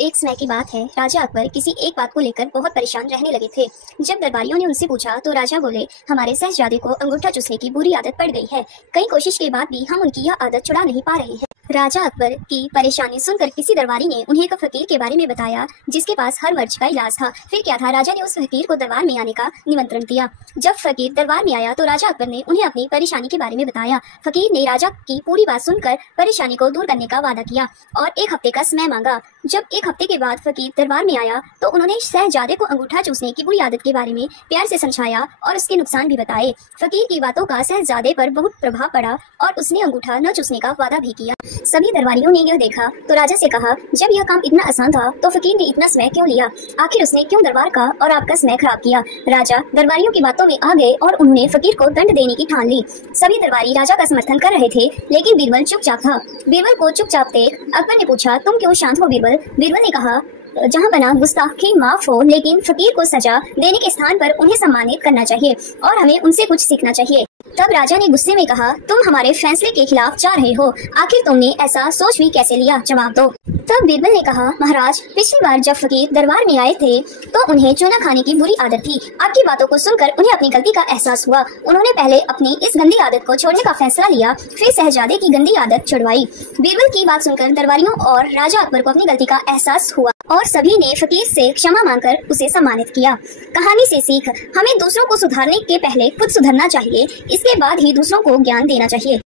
एक समय की बात है, राजा अकबर किसी एक बात को लेकर बहुत परेशान रहने लगे थे। जब दरबारियों ने उनसे पूछा तो राजा बोले, हमारे शहजादे को अंगूठा चूसने की बुरी आदत पड़ गई है। कई कोशिश के बाद भी हम उनकी यह आदत छुड़ा नहीं पा रहे हैं। राजा अकबर की परेशानी सुनकर किसी दरबारी ने उन्हें एक फकीर के बारे में बताया जिसके पास हर मर्ज का इलाज था। फिर क्या था, राजा ने उस फकीर को दरबार में आने का निमंत्रण दिया। जब फकीर दरबार में आया तो राजा अकबर ने उन्हें अपनी परेशानी के बारे में बताया। फकीर ने राजा की पूरी बात सुनकर परेशानी को दूर करने का वादा किया और 1 हफ्ते का समय मांगा। जब 1 हफ्ते के बाद फकीर दरबार में आया तो उन्होंने शहजादे को अंगूठा चूसने की बुरी आदत के बारे में प्यार से समझाया और उसके नुकसान भी बताए। फकीर की बातों का शहजादे पर बहुत प्रभाव पड़ा और उसने अंगूठा न चूसने का वादा भी किया। सभी दरबारियों ने यह देखा तो राजा से कहा, जब यह काम इतना आसान था तो फकीर ने इतना समय क्यों लिया? आखिर उसने क्यों दरबार का और आपका समय खराब किया? राजा दरबारियों की बातों में आ गए और उन्होंने फकीर को दंड देने की ठान ली। सभी दरबारी राजा का समर्थन कर रहे थे, लेकिन बीरबल चुपचाप था। बीरबल को चुपचाप देख अकबर ने पूछा, तुम क्यों शांत हो बीरबल? बीरबल ने कहा, जहाँ बना गुस्ताखी माफ हो, लेकिन फकीर को सजा देने के स्थान पर उन्हें सम्मानित करना चाहिए और हमें उनसे कुछ सीखना चाहिए। तब राजा ने गुस्से में कहा, तुम हमारे फैसले के खिलाफ जा रहे हो, आखिर तुमने ऐसा सोच भी कैसे लिया? जवाब दो। तब बीरबल ने कहा, महाराज, पिछली बार जब फकीर दरबार में आए थे तो उन्हें चूना खाने की बुरी आदत थी। आपकी बातों को सुनकर उन्हें अपनी गलती का एहसास हुआ। उन्होंने पहले अपनी इस गंदी आदत को छोड़ने का फैसला लिया, फिर शहजादे की गंदी आदत छुड़वाई। बीरबल की बात सुनकर दरबारियों और राजा अकबर को अपनी गलती का एहसास हुआ और सभी ने फकीर से क्षमा मांगकर उसे सम्मानित किया। कहानी से सीख, हमें दूसरों को सुधारने के पहले खुद सुधरना चाहिए, इसके बाद ही दूसरों को ज्ञान देना चाहिए।